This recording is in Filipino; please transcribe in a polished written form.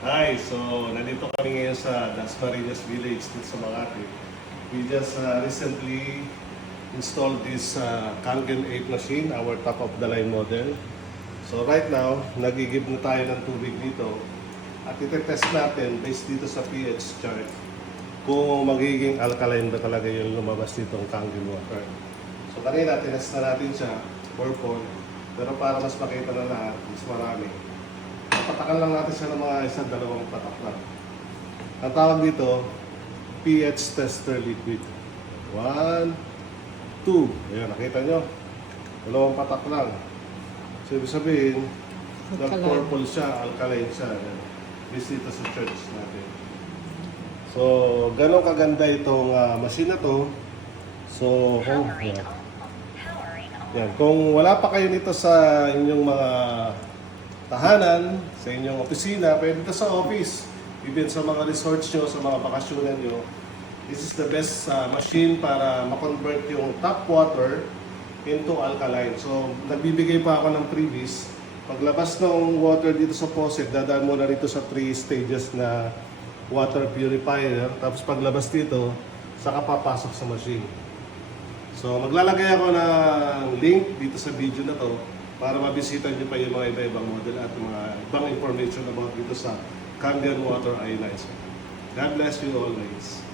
Hi, so nandito kami ngayon sa Dasmariñas Village dito sa Makati. We just recently installed this Kangen 8 machine, our top of the line model. So right now, nagigib na tayo ng tubig dito at ite-test natin based dito sa pH chart kung magiging alkaline ba talaga yung lumabas ditong Kangen water. So kanina, tinest na natin siya, purple, pero para mas makita na lahat, mas marami. Patakan lang natin siya ng mga dalawang patak lang. Ang tawag dito, pH tester liquid. 1, 2. Ayan, nakita nyo? Dalawang patak lang. So, ibig sabihin, nag-purple siya, alkaline siya. Ayan. Based dito sa church natin. So, ganun kaganda itong machine na to. So, yan. Yan. Kung wala pa kayo nito sa inyong mga tahanan, sa inyong opisina, pwede dito sa office, even sa mga resorts nyo, sa mga bakasyonan nyo, this is the best machine para ma-convert yung tap water into alkaline. So, nagbibigay pa ako ng freebies. Paglabas ng water dito sa faucet, dadaan mo na rito sa 3 stages na water purifier. Tapos paglabas dito, saka papasok sa machine. So, maglalagay ako ng link dito sa video na to para mabisita nyo pa yung mga iba-ibang model at mga ibang information about dito sa Kangen Water Ionizer. God bless you always.